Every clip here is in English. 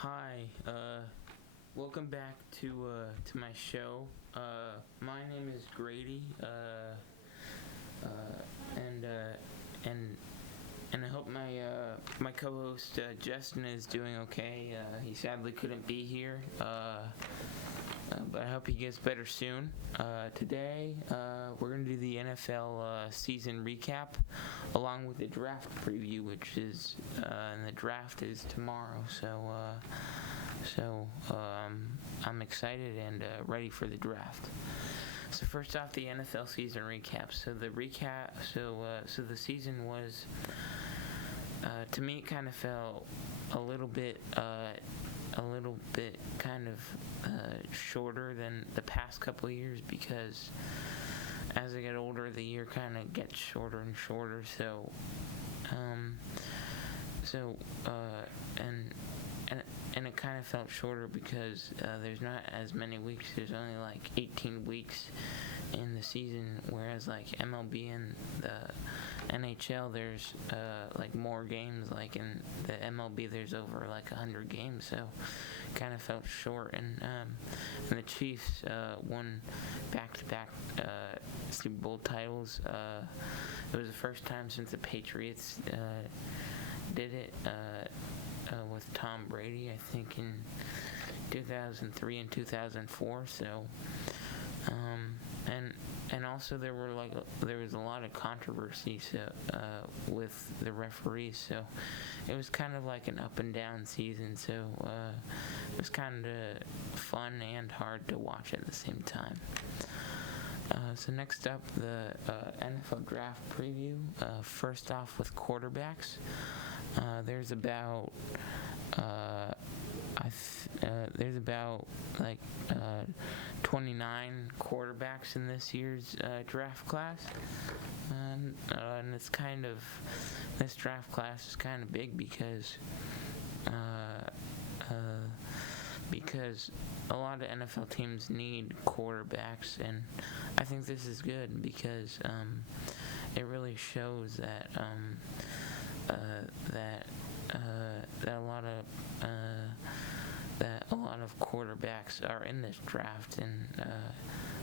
Hi, welcome back to my show. My name is Grady, and I hope my co-host Justin is doing okay. He sadly couldn't be here, but I hope he gets better soon. Today, we're going to do the NFL season recap along with the draft preview, which is, and the draft is tomorrow. So I'm excited and ready for the draft. So first off, the NFL season recap. So the season was, to me, it kind of felt a little bit kind of shorter than the past couple of years, because as I get older, the year kind of gets shorter and shorter. And it kind of felt shorter because there's not as many weeks. There's only like 18 weeks in the season, whereas like MLB and the NHL, there's like more games. Like in the MLB, there's over like 100 games, so it kind of felt short. And the Chiefs won back-to-back Super Bowl titles. It was the first time since the Patriots did it. With Tom Brady, I think in 2003 and 2004. And also there was a lot of controversy with the referees. So it was kind of like an up and down season. So it was kind of fun and hard to watch at the same time. So next up, the NFL draft preview. First off with quarterbacks. There's about 29 quarterbacks in this year's draft class, and it's kind of, this draft class is kind of big because a lot of NFL teams need quarterbacks, and I think this is good because it really shows that a lot of quarterbacks are in this draft, and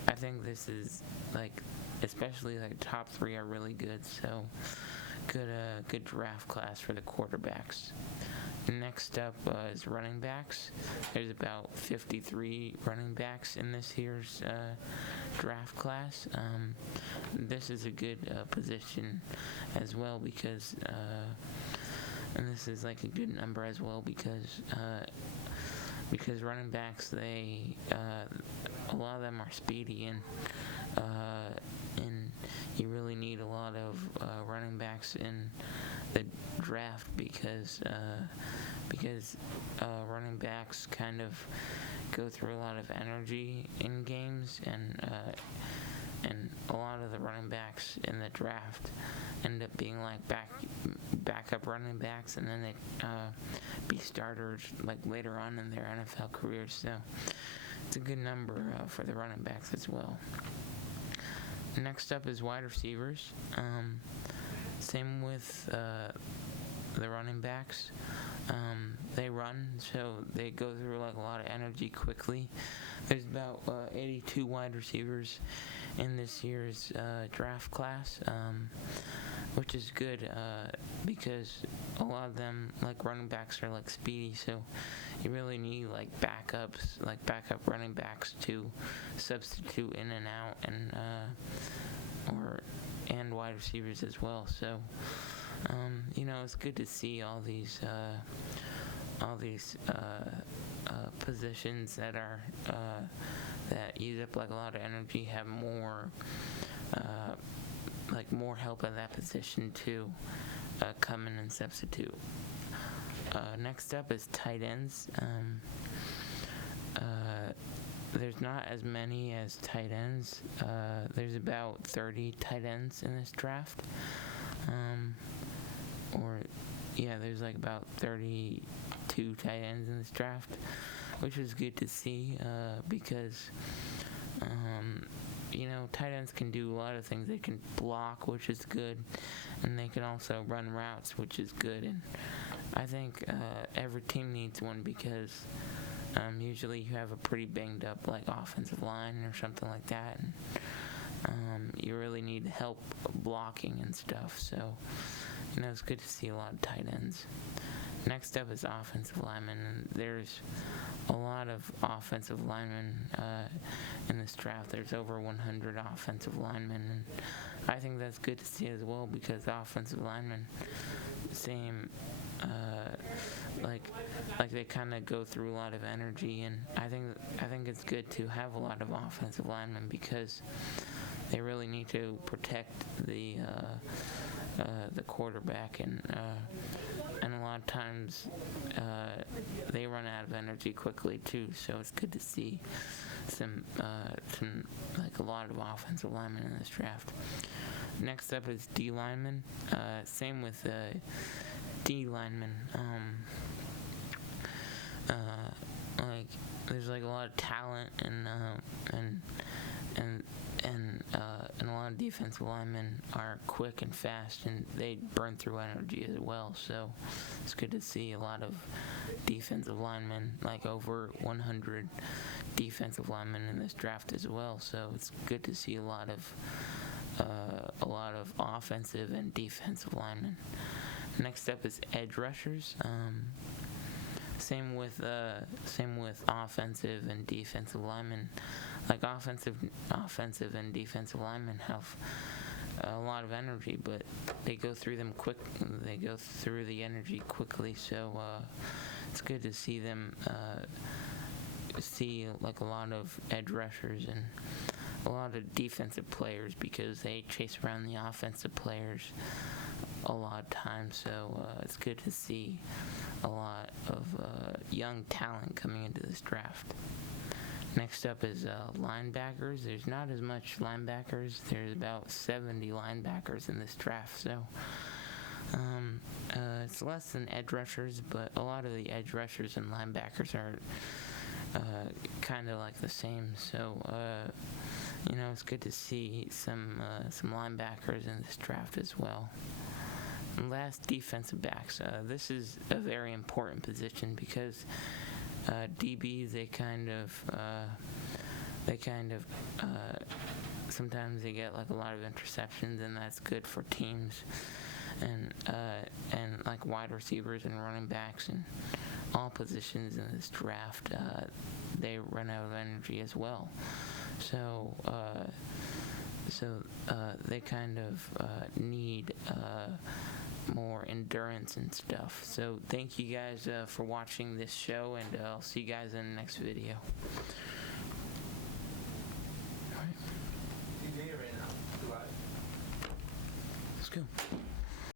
I think this is like, especially like top three are really good. So good draft class for the quarterbacks. Next up is running backs. There's about 53 running backs in this year's draft class. This is a good position as well because, and this is like a good number as well because running backs, a lot of them are speedy, and you really need a lot of running backs in the draft because running backs kind of go through a lot of energy in games, and a lot of the running backs in the draft end up being like backup running backs, and then they be starters like later on in their NFL careers. So it's a good number for the running backs as well. Next up is wide receivers. Same with the running backs. They run, so they go through like a lot of energy quickly. There's about 82 wide receivers in this year's draft class, which is good because a lot of them, like running backs, are like speedy, so you really need like backup running backs to substitute in and out, and wide receivers as well. So it's good to see all these positions that are that use up like a lot of energy have more help at that position to come in and substitute. Next up is tight ends. There's not as many as tight ends. There's about 30 tight ends in this draft. There's like about 32 tight ends in this draft, which is good to see because tight ends can do a lot of things. They can block, which is good, and they can also run routes, which is good. And I think every team needs one because usually you have a pretty banged up like offensive line or something like that, and you really need help blocking and stuff. So it's good to see a lot of tight ends. Next up is offensive linemen, and there's a lot of offensive linemen in this draft. There's over 100 offensive linemen, and I think that's good to see as well because offensive linemen, same, like they kind of go through a lot of energy, and I think it's good to have a lot of offensive linemen because they really need to protect the quarterback, and a lot of times they run out of energy quickly too. So it's good to see some like a lot of offensive linemen in this draft. Next up is D linemen. Same with D linemen. Like there's like a lot of talent and a lot of defensive linemen are quick and fast, and they burn through energy as well. So it's good to see a lot of defensive linemen, like over 100 defensive linemen in this draft as well. So it's good to see a lot of offensive and defensive linemen. Next up is edge rushers. Same with offensive and defensive linemen. Like offensive and defensive linemen have a lot of energy, but they go through them quick. They go through the energy quickly. So it's good to see them see like a lot of edge rushers and a lot of defensive players because they chase around the offensive players a lot of times. So it's good to see a lot of young talent coming into this draft. Next up is linebackers. There's not as much linebackers. There's about 70 linebackers in this draft. So it's less than edge rushers, but a lot of the edge rushers and linebackers are kind of like the same. So it's good to see some linebackers in this draft as well. And last, defensive backs. This is a very important position because DBs they kind of sometimes they get like a lot of interceptions, and that's good for teams, and like wide receivers and running backs and all positions in this draft they run out of energy as well. So they kind of need more endurance and stuff. So thank you guys for watching this show, and I'll see you guys in the next video. All right. Let's go.